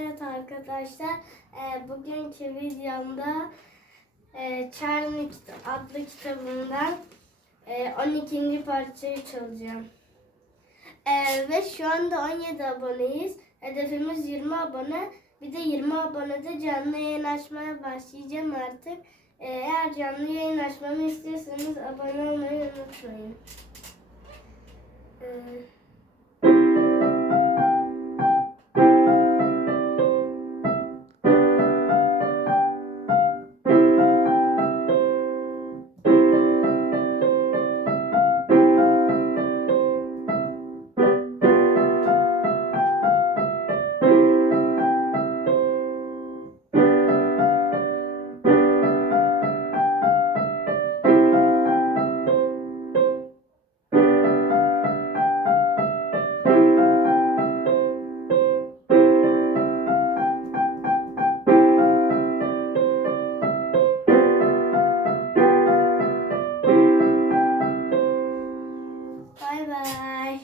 Evet arkadaşlar, e, bugünkü videomda e, Kit- adlı kitabından e, 12. parçayı çalacağım. E, ve şu anda 17 aboneyiz. Hedefimiz 20 abone. Bir de 20 abonede canlı yayın açmaya başlayacağım artık. E, eğer canlı yayın açmamı istiyorsanız abone olmayı unutmayın. Bay bay.